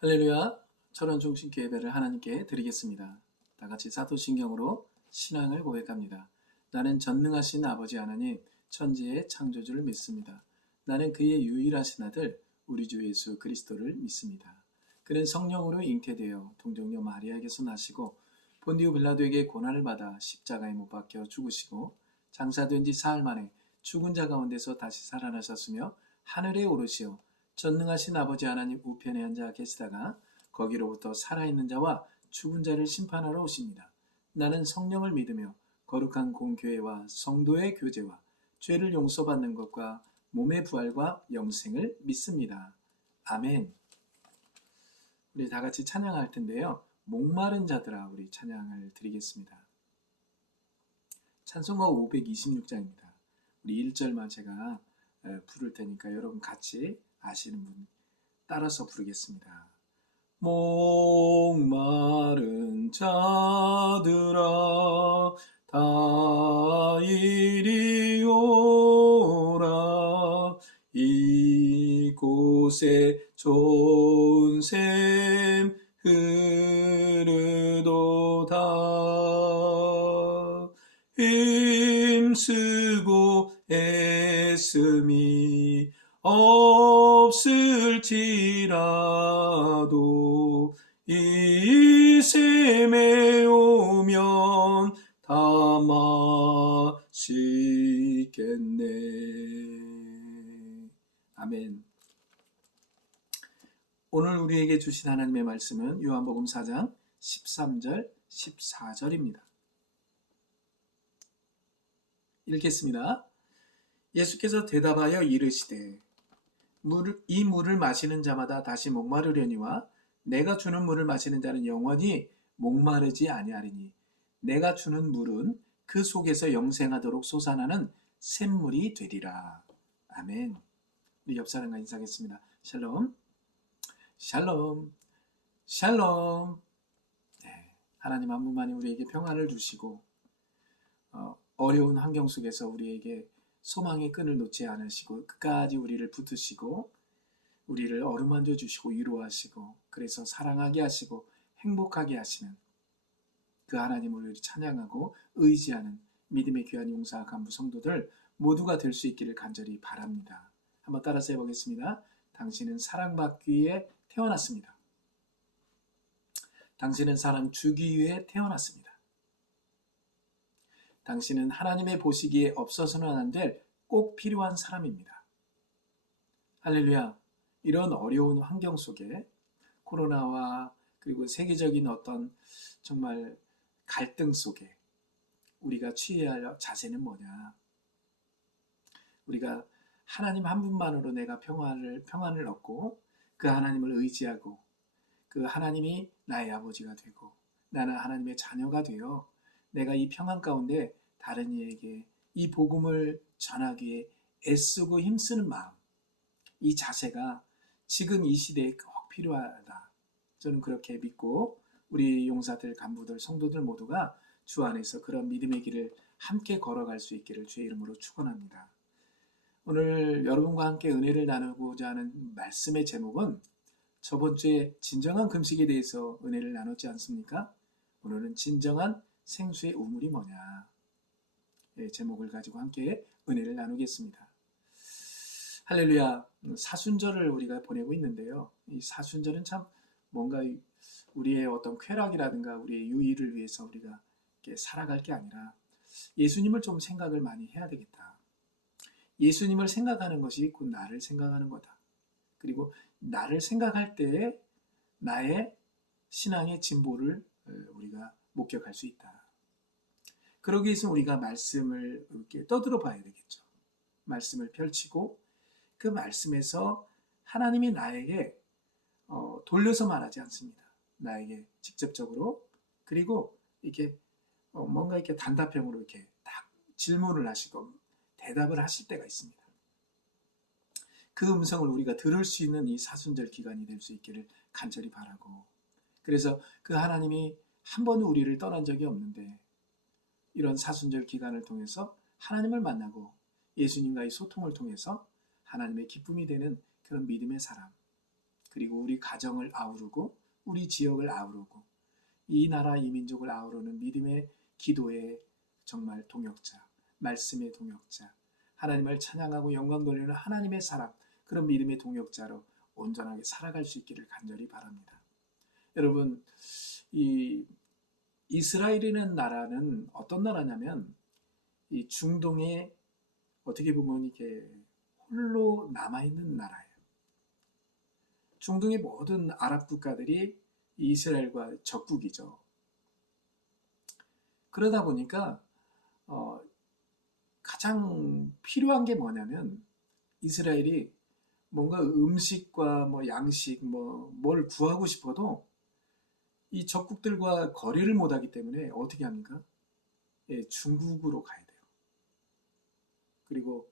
할렐루야. 철원중심교 예배를 하나님께 드리겠습니다. 다 같이 사도신경으로 신앙을 고백합니다. 나는 전능하신 아버지 하나님, 천지의 창조주를 믿습니다. 나는 그의 유일하신 아들, 우리 주 예수 그리스도를 믿습니다. 그는 성령으로 잉태되어 동정녀 마리아에게서 나시고 본디오 빌라도에게 고난을 받아 십자가에 못 박혀 죽으시고 장사된 지 사흘 만에 죽은 자 가운데서 다시 살아나셨으며 하늘에 오르시어 전능하신 아버지 하나님 우편에 앉아 계시다가 거기로부터 살아있는 자와 죽은 자를 심판하러 오십니다. 나는 성령을 믿으며 거룩한 공교회와 성도의 교제와 죄를 용서받는 것과 몸의 부활과 영생을 믿습니다. 아멘. 우리 다 같이 찬양할 텐데요. 목마른 자들아 우리 찬양을 드리겠습니다. 찬송가 526장입니다. 우리 1절만 제가 부를 테니까 여러분 같이 아시는 분 따라서 부르겠습니다. 목마른 자들아 다 이리 오라 이곳에 좋은 샘 흐르도다 힘쓰고 애씀이 없을지라도 이 샘에 오면 다 마시겠네. 아멘. 오늘 우리에게 주신 하나님의 말씀은 요한복음 4장 13절 14절입니다. 읽겠습니다. 예수께서 대답하여 이르시되 이 물을 마시는 자마다 다시 목마르려니와 내가 주는 물을 마시는 자는 영원히 목마르지 아니하리니 내가 주는 물은 그 속에서 영생하도록 솟아나는 샘물이 되리라. 아멘. 우리 옆 사람과 인사하겠습니다. 샬롬, 샬롬, 샬롬. 네, 하나님 한 분만이 우리에게 평안을 주시고 어려운 환경 속에서 우리에게 소망의 끈을 놓지 않으시고 끝까지 우리를 붙드시고 우리를 어루만져 주시고 위로하시고 그래서 사랑하게 하시고 행복하게 하시는 그 하나님을 우리 찬양하고 의지하는 믿음의 귀한 용사 간부 성도들 모두가 될 수 있기를 간절히 바랍니다. 한번 따라서 해보겠습니다. 당신은 사랑받기 위해 태어났습니다. 당신은 사랑 주기 위해 태어났습니다. 당신은 하나님의 보시기에 없어서는 안 될 꼭 필요한 사람입니다. 할렐루야. 이런 어려운 환경 속에 코로나와 그리고 세계적인 어떤 정말 갈등 속에 우리가 취해야 할 자세는 뭐냐? 우리가 하나님 한 분만으로 내가 평안을 얻고 그 하나님을 의지하고 그 하나님이 나의 아버지가 되고 나는 하나님의 자녀가 되어 내가 이 평안 가운데 다른 이에게 이 복음을 전하기에 애쓰고 힘쓰는 마음, 이 자세가 지금 이 시대에 꼭 필요하다. 저는 그렇게 믿고 우리 용사들, 간부들, 성도들 모두가 주 안에서 그런 믿음의 길을 함께 걸어갈 수 있기를 주의 이름으로 축원합니다. 오늘 여러분과 함께 은혜를 나누고자 하는 말씀의 제목은 저번 주에 진정한 금식에 대해서 은혜를 나눴지 않습니까? 오늘은 진정한 생수의 우물이 뭐냐? 제목을 가지고 함께 은혜를 나누겠습니다. 할렐루야. 사순절을 우리가 보내고 있는데요. 이 사순절은 참 뭔가 우리의 어떤 쾌락이라든가 우리의 유의를 위해서 우리가 이렇게 살아갈 게 아니라 예수님을 좀 생각을 많이 해야 되겠다. 예수님을 생각하는 것이 곧 나를 생각하는 거다. 그리고 나를 생각할 때에 나의 신앙의 진보를 우리가 목격할 수 있다. 그러기 위해서 우리가 말씀을 이렇게 떠들어 봐야 되겠죠. 말씀을 펼치고 그 말씀에서 하나님이 나에게 돌려서 말하지 않습니다. 나에게 직접적으로 그리고 이렇게 뭔가 이렇게 단답형으로 이렇게 딱 질문을 하시고 대답을 하실 때가 있습니다. 그 음성을 우리가 들을 수 있는 이 사순절 기간이 될 수 있기를 간절히 바라고 그래서 그 하나님이 한 번도 우리를 떠난 적이 없는데 이런 사순절 기간을 통해서 하나님을 만나고 예수님과의 소통을 통해서 하나님의 기쁨이 되는 그런 믿음의 사람 그리고 우리 가정을 아우르고 우리 지역을 아우르고 이 나라 이 민족을 아우르는 믿음의 기도의 정말 동역자, 말씀의 동역자, 하나님을 찬양하고 영광 돌리는 하나님의 사람, 그런 믿음의 동역자로 온전하게 살아갈 수 있기를 간절히 바랍니다. 여러분, 이 이스라엘이라는 나라는 어떤 나라냐면 이 중동에 어떻게 보면 이게 홀로 남아있는 나라예요. 중동의 모든 아랍 국가들이 이스라엘과 적국이죠. 그러다 보니까 가장 필요한 게 뭐냐면 이스라엘이 뭔가 음식과 뭐 양식 뭘 구하고 싶어도 이 적국들과 거래를 못하기 때문에 어떻게 합니까? 예, 중국으로 가야 돼요. 그리고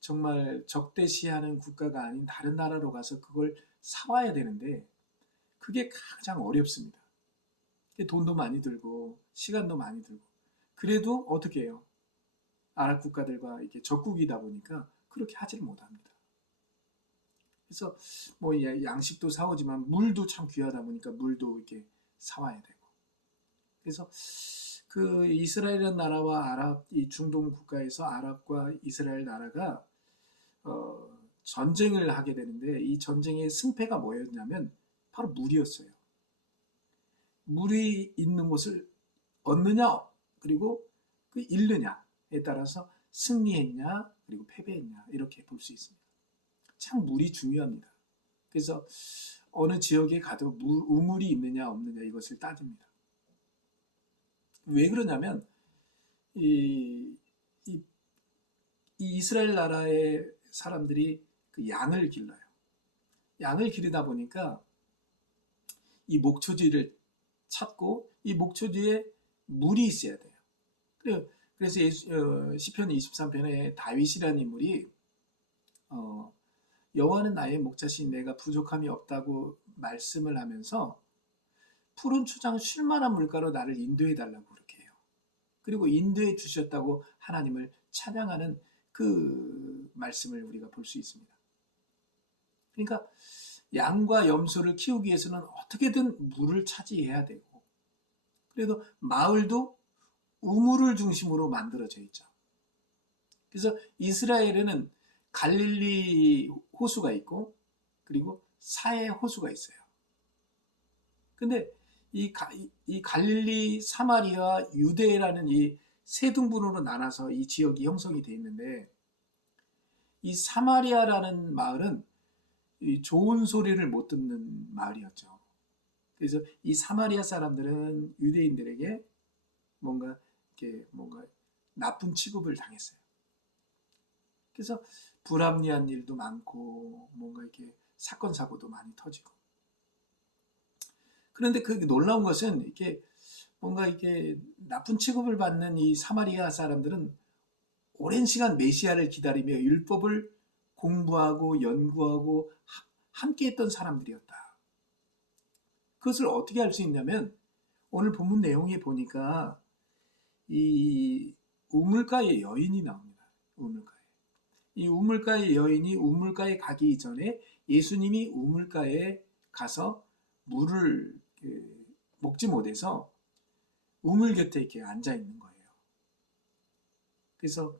정말 적대시하는 국가가 아닌 다른 나라로 가서 그걸 사와야 되는데 그게 가장 어렵습니다. 돈도 많이 들고 시간도 많이 들고 그래도 어떻게 해요? 아랍 국가들과 이렇게 적국이다 보니까 그렇게 하질 못합니다. 그래서 뭐 양식도 사오지만 물도 참 귀하다 보니까 물도 이렇게 사와야 되고. 그래서 그 이스라엘 나라와 아랍 이 중동 국가에서 아랍과 이스라엘 나라가 전쟁을 하게 되는데 이 전쟁의 승패가 뭐였냐면 바로 물이었어요. 물이 있는 곳을 얻느냐 그리고 그 잃느냐에 따라서 승리했냐 그리고 패배했냐 이렇게 볼 수 있습니다. 참 물이 중요합니다. 그래서 어느 지역에 가도 우물이 있느냐 없느냐 이것을 따집니다. 왜 그러냐면 이, 이, 이 이스라엘 나라의 사람들이 그 양을 길러요. 양을 기르다 보니까 이 목초지를 찾고 이 목초지에 물이 있어야 돼요. 그래서 시편 23편에 다윗이라는 인물이 여호와는 나의 목자신 내가 부족함이 없다고 말씀을 하면서 푸른 초장 쉴 만한 물가로 나를 인도해 달라고 그렇게 해요. 그리고 인도해 주셨다고 하나님을 찬양하는 그 말씀을 우리가 볼 수 있습니다. 그러니까 양과 염소를 키우기 위해서는 어떻게든 물을 차지해야 되고 그래도 마을도 우물을 중심으로 만들어져 있죠. 그래서 이스라엘에는 갈릴리 호수가 있고 그리고 사해 호수가 있어요. 근데 이 갈릴리, 사마리아, 유대라는 이 세 등분으로 나눠서 이 지역이 형성이 되어 있는데 이 사마리아라는 마을은 이 좋은 소리를 못 듣는 마을이었죠. 그래서 이 사마리아 사람들은 유대인들에게 뭔가 나쁜 취급을 당했어요. 그래서 불합리한 일도 많고 뭔가 이렇게 사건 사고도 많이 터지고. 그런데 그 놀라운 것은 이렇게 뭔가 이렇게 나쁜 취급을 받는 이 사마리아 사람들은 오랜 시간 메시아를 기다리며 율법을 공부하고 연구하고 함께 했던 사람들이었다. 그것을 어떻게 알 수 있냐면 오늘 본문 내용에 보니까 이 우물가의 여인이 나옵니다. 우물가에. 이 우물가의 여인이 우물가에 가기 전에 예수님이 우물가에 가서 물을 먹지 못해서 우물 곁에 이렇게 앉아 있는 거예요. 그래서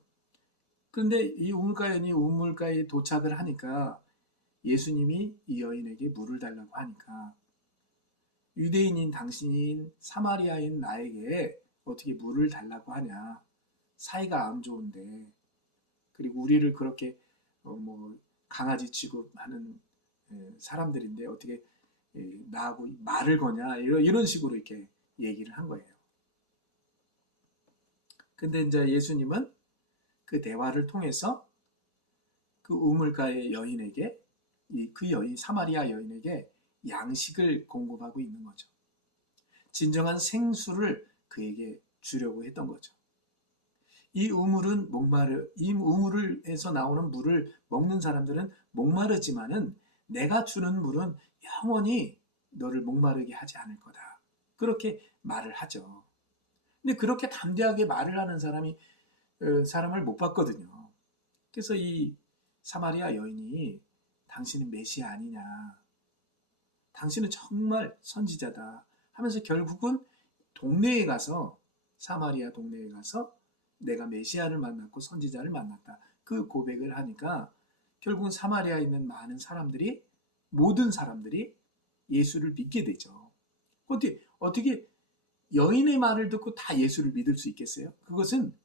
그런데 이 우물가 여인이 우물가에 도착을 하니까 예수님이 이 여인에게 물을 달라고 하니까 유대인인 당신인 사마리아인 나에게 어떻게 물을 달라고 하냐. 사이가 안 좋은데 그리고 우리를 그렇게 강아지 취급하는 사람들인데 어떻게 나하고 말을 거냐 이런 식으로 이렇게 얘기를 한 거예요. 근데 이제 예수님은 그 대화를 통해서 그 우물가의 여인에게 그 여인 사마리아 여인에게 양식을 공급하고 있는 거죠. 진정한 생수를 그에게 주려고 했던 거죠. 이 우물에서 나오는 물을 먹는 사람들은 목마르지만은 내가 주는 물은 영원히 너를 목마르게 하지 않을 거다. 그렇게 말을 하죠. 근데 그렇게 담대하게 말을 하는 사람을 못 봤거든요. 그래서 이 사마리아 여인이 당신은 메시아 아니냐. 당신은 정말 선지자다 하면서 결국은 동네에 가서, 사마리아 동네에 가서 내가 메시아를 만났고 선지자를 만났다, 그 고백을 하니까 결국은 사마리아에 있는 많은 사람들이, 모든 사람들이 예수를 믿게 되죠. 어떻게 여인의 말을 듣고 다 예수를 믿을 수 있겠어요? 그것은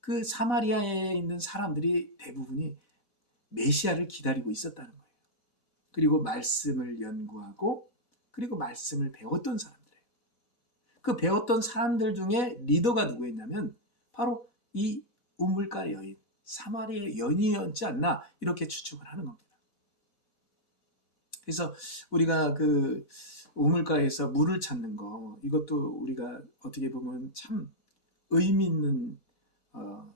그 사마리아에 있는 사람들이 대부분이 메시아를 기다리고 있었다는 거예요. 그리고 말씀을 연구하고 그리고 말씀을 배웠던 사람들이에요. 그 배웠던 사람들 중에 리더가 누구였냐면 바로 이 우물가 여인, 사마리아 여인이었지 않나, 이렇게 추측을 하는 겁니다. 그래서 우리가 그 우물가에서 물을 찾는 거, 이것도 우리가 어떻게 보면 참 의미 있는 어,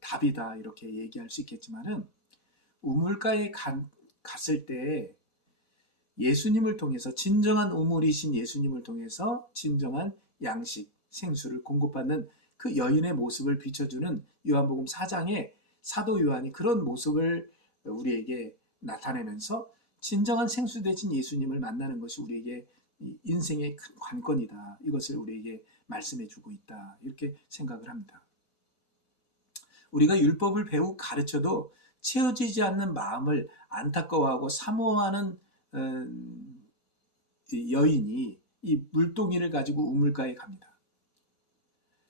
답이다 이렇게 얘기할 수 있겠지만은, 우물가에 갔을 때 예수님을 통해서, 진정한 우물이신 예수님을 통해서 진정한 양식, 생수를 공급받는 그 여인의 모습을 비춰주는 요한복음 4장에 사도 요한이 그런 모습을 우리에게 나타내면서 진정한 생수 되신 예수님을 만나는 것이 우리에게 인생의 큰 관건이다, 이것을 우리에게 말씀해 주고 있다, 이렇게 생각을 합니다. 우리가 율법을 배우고 가르쳐도 채워지지 않는 마음을 안타까워하고 사모하는 여인이 이 물동이를 가지고 우물가에 갑니다.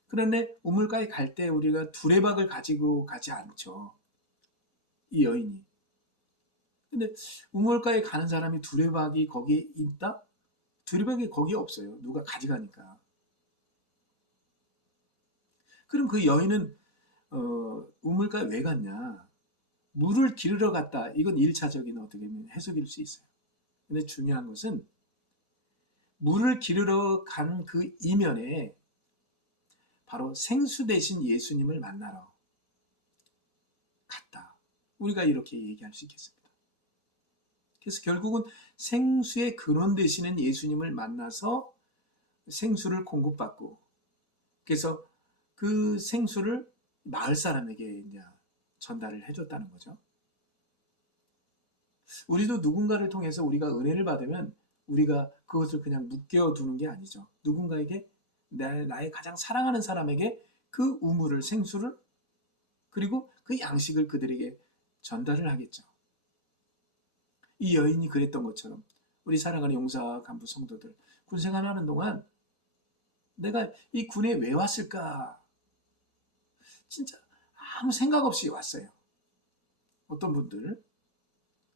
그런데 우물가에 갈 때 우리가 두레박을 가지고 가지 않죠, 이 여인이. 근데 우물가에 가는 사람이 두레박이 거기에 있다? 두레박이 거기에 없어요. 누가 가져가니까. 그럼 그 여인은 우물가에 왜 갔냐? 물을 기르러 갔다. 이건 1차적인 어떻게 보면 해석일 수 있어요. 근데 중요한 것은 물을 기르러 간 그 이면에 바로 생수 대신 예수님을 만나러 갔다, 우리가 이렇게 얘기할 수 있겠습니다. 그래서 결국은 생수의 근원 되시는 예수님을 만나서 생수를 공급받고, 그래서 그 생수를 마을 사람에게 이제 전달을 해줬다는 거죠. 우리도 누군가를 통해서 우리가 은혜를 받으면 우리가 그것을 그냥 묶여두는 게 아니죠. 누군가에게, 나의 가장 사랑하는 사람에게 그 우물을, 생수를, 그리고 그 양식을 그들에게 전달을 하겠죠. 이 여인이 그랬던 것처럼 우리 사랑하는 용사 간부 성도들, 군생활하는 동안 내가 이 군에 왜 왔을까? 진짜 아무 생각 없이 왔어요. 어떤 분들.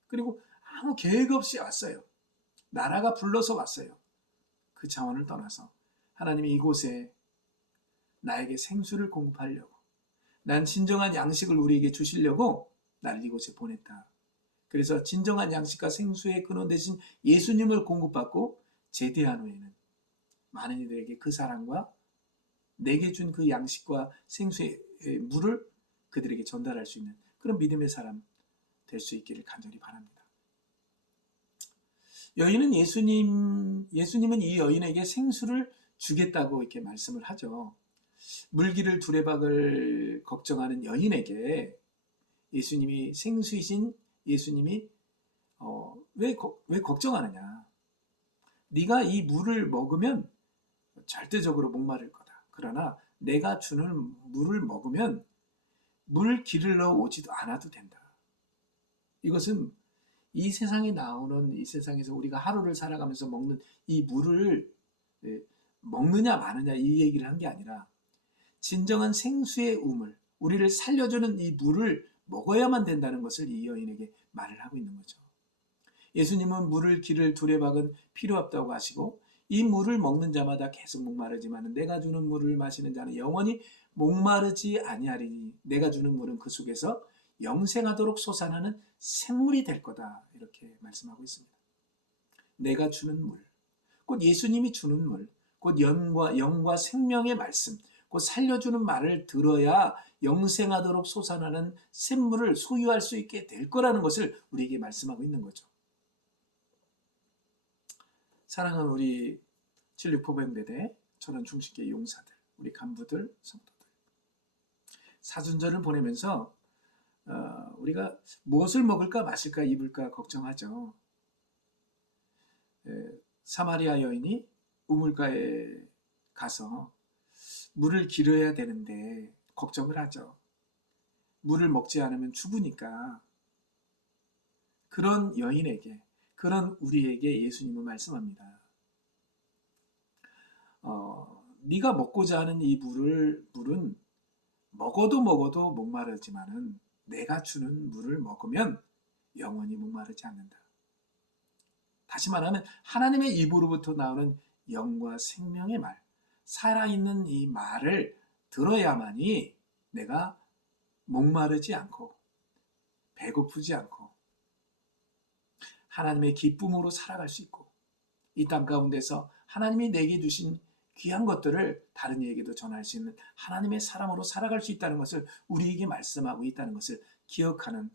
그리고 아무 계획 없이 왔어요. 나라가 불러서 왔어요. 그 차원을 떠나서 하나님이 이곳에 나에게 생수를 공급하려고, 난 진정한 양식을 우리에게 주시려고 나를 이곳에 보냈다. 그래서 진정한 양식과 생수의 근원 되신 예수님을 공급받고 제대한 후에는 많은 이들에게 그 사랑과 내게 준 그 양식과 생수의 물을 그들에게 전달할 수 있는 그런 믿음의 사람 될 수 있기를 간절히 바랍니다. 예수님은 이 여인에게 생수를 주겠다고 이렇게 말씀을 하죠. 물기를 두레박을 걱정하는 여인에게 예수님이, 생수이신 예수님이 왜 걱정하느냐? 네가 이 물을 먹으면 절대적으로 목마를 거다. 그러나 내가 주는 물을 먹으면 물 기르러 오지도 않아도 된다. 이것은 이 세상에 나오는, 이 세상에서 우리가 하루를 살아가면서 먹는 이 물을 먹느냐 마느냐 이 얘기를 한 게 아니라 진정한 생수의 우물, 우리를 살려주는 이 물을 먹어야만 된다는 것을 이 여인에게 말을 하고 있는 거죠. 예수님은 물을 기를 두레박은 필요 없다고 하시고 이 물을 먹는 자마다 계속 목마르지만 내가 주는 물을 마시는 자는 영원히 목마르지 아니하리니 내가 주는 물은 그 속에서 영생하도록 솟아나는 샘물이 될 거다, 이렇게 말씀하고 있습니다. 내가 주는 물, 곧 예수님이 주는 물, 곧 영과 생명의 말씀, 곧 살려주는 말을 들어야 영생하도록 솟아나는 샘물을 소유할 수 있게 될 거라는 것을 우리에게 말씀하고 있는 거죠. 사랑하는 우리 76포병대대 전원 중식계 용사들, 우리 간부들, 성도들, 사순절을 보내면서 우리가 무엇을 먹을까 마실까 입을까 걱정하죠. 사마리아 여인이 우물가에 가서 물을 길어야 되는데 걱정을 하죠. 물을 먹지 않으면 죽으니까. 그런 여인에게, 그런 우리에게 예수님은 말씀합니다. 네가 먹고자 하는 이 물은 먹어도 목마르지만은 내가 주는 물을 먹으면 영원히 목마르지 않는다. 다시 말하면 하나님의 입으로부터 나오는 영과 생명의 말, 살아있는 이 말을 들어야만이 내가 목마르지 않고 배고프지 않고 하나님의 기쁨으로 살아갈 수 있고 이 땅 가운데서 하나님이 내게 주신 귀한 것들을 다른 이에게도 전할 수 있는 하나님의 사람으로 살아갈 수 있다는 것을 우리에게 말씀하고 있다는 것을 기억하는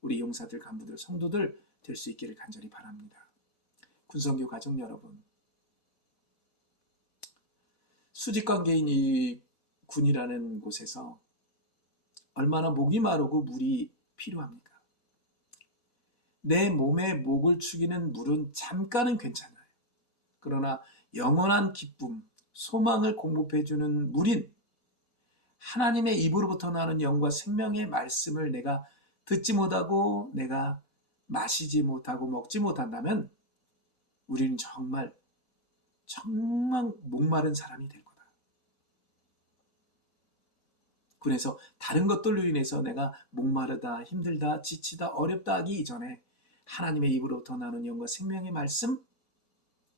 우리 용사들, 간부들, 성도들 될 수 있기를 간절히 바랍니다. 군성교 가족 여러분, 수직관계인 이 군이라는 곳에서 얼마나 목이 마르고 물이 필요합니까? 내 몸에 목을 축이는 물은 잠깐은 괜찮아요. 그러나 영원한 기쁨, 소망을 공급해주는 물인 하나님의 입으로부터 나오는 영과 생명의 말씀을 내가 듣지 못하고 내가 마시지 못하고 먹지 못한다면 우리는 정말 목마른 사람이 될 거다. 그래서 다른 것들로 인해서 내가 목마르다, 힘들다, 지치다, 어렵다 하기 이전에 하나님의 입으로부터 나오는 영과 생명의 말씀,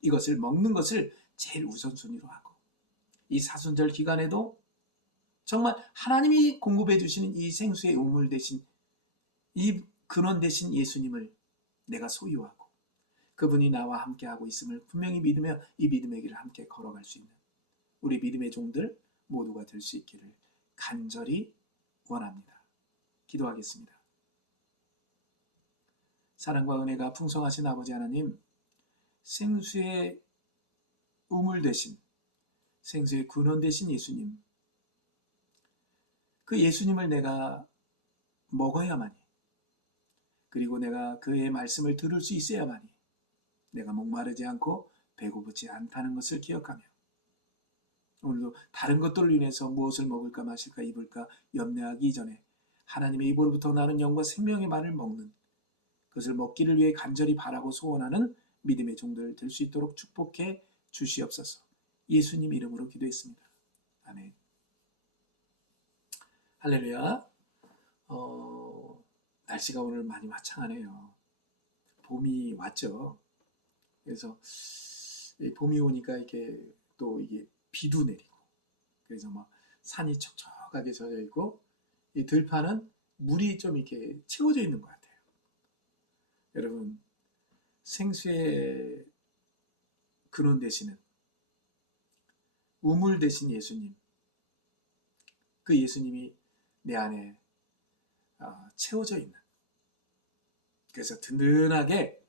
이것을 먹는 것을 제일 우선순위로 하고 이 사순절 기간에도 정말 하나님이 공급해 주시는 이 생수의 우물 대신 이 근원 대신 예수님을 내가 소유하고 그분이 나와 함께하고 있음을 분명히 믿으며 이 믿음의 길을 함께 걸어갈 수 있는 우리 믿음의 종들 모두가 될 수 있기를 간절히 원합니다. 기도하겠습니다. 사랑과 은혜가 풍성하신 아버지 하나님, 생수의 우물 되신, 생수의 근원 되신 예수님, 그 예수님을 내가 먹어야만이, 그리고 내가 그의 말씀을 들을 수 있어야만이 내가 목마르지 않고 배고프지 않다는 것을 기억하며 오늘도 다른 것들로 인해서 무엇을 먹을까 마실까 입을까 염려하기 이전에 하나님의 입으로부터 나는 영과 생명의 말을 먹는 그것을 먹기를 위해 간절히 바라고 소원하는 믿음의 종들 될 수 있도록 축복해 주시옵소서. 예수님 이름으로 기도했습니다. 아멘. 할렐루야. 날씨가 오늘 많이 화창하네요. 봄이 왔죠. 그래서 봄이 오니까 이렇게 또 이게 비도 내리고 그래서 막 산이 촉촉하게 젖어 있고 이 들판은 물이 좀 이렇게 채워져 있는 것 같아요. 여러분, 생수의 근원 되시는 우물 되신 예수님, 그 예수님이 내 안에 채워져 있는, 그래서 든든하게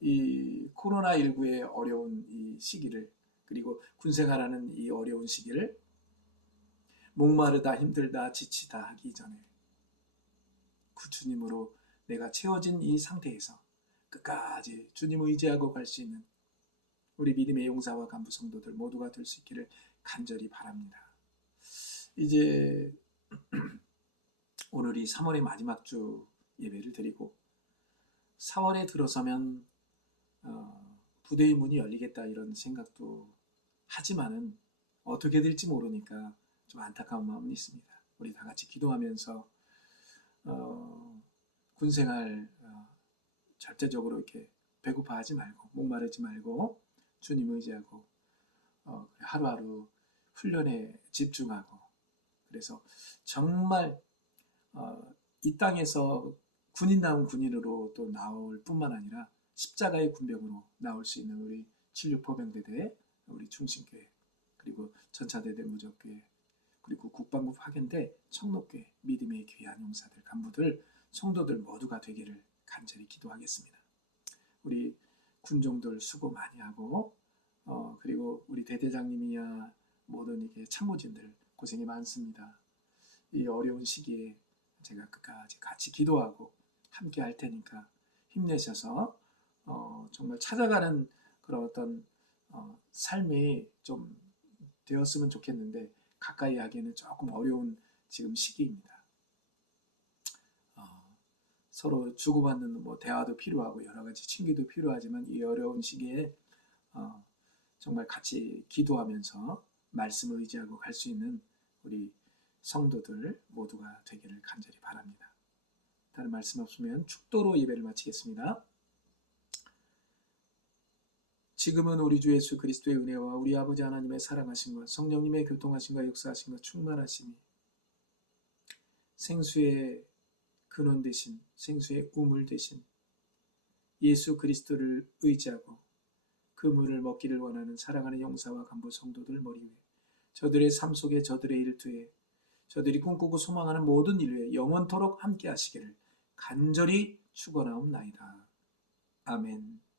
이 코로나19의 어려운 이 시기를, 그리고 군생활하는 이 어려운 시기를 목마르다, 힘들다, 지치다 하기 전에 그 주님으로 내가 채워진 이 상태에서 끝까지 주님을 의지하고 갈 수 있는 우리 믿음의 용사와 간부 성도들 모두가 될 수 있기를 간절히 바랍니다. 이제 오늘이 3월의 마지막 주 예배를 드리고 4월에 들어서면 부대의 문이 열리겠다 이런 생각도 하지만은 어떻게 될지 모르니까 좀 안타까운 마음은 있습니다. 우리 다 같이 기도하면서 군생활 절대적으로 이렇게 배고파하지 말고 목마르지 말고 주님 의지하고 하루하루 훈련에 집중하고 그래서 정말 이 땅에서 군인다운 군인으로 또 나올 뿐만 아니라 십자가의 군병으로 나올 수 있는 우리 76포병대대, 우리 충신교회, 그리고 전차대대 무적교회, 그리고 국방부 파견대, 청록교회, 믿음의 귀한 용사들, 간부들, 성도들 모두가 되기를 간절히 기도하겠습니다. 우리 군종들 수고 많이 하고 그리고 우리 대대장님이야 모든 이게 참모진들 고생이 많습니다. 이 어려운 시기에 제가 끝까지 같이 기도하고 함께 할 테니까 힘내셔서 정말 찾아가는 그런 어떤 삶이 좀 되었으면 좋겠는데 가까이 하기에는 조금 어려운 지금 시기입니다. 서로 주고받는 뭐 대화도 필요하고 여러 가지 친기도 필요하지만 이 어려운 시기에 어, 정말 같이 기도하면서 말씀을 의지하고 갈 수 있는 우리 성도들 모두가 되기를 간절히 바랍니다. 다른 말씀 없으면 축도로 예배를 마치겠습니다. 지금은 우리 주 예수 그리스도의 은혜와 우리 아버지 하나님의 사랑하심과 성령님의 교통하심과 역사하심과 충만하심이 생수의 근원 되신 생수의 우물 되신 예수 그리스도를 의지하고 그 물을 먹기를 원하는 사랑하는 용사와 간부 성도들 머리 위에 저들의 삶 속에 저들의 일터에 저들이 꿈꾸고 소망하는 모든 일에 영원토록 함께 하시기를 간절히 축원하옵나이다. 아멘.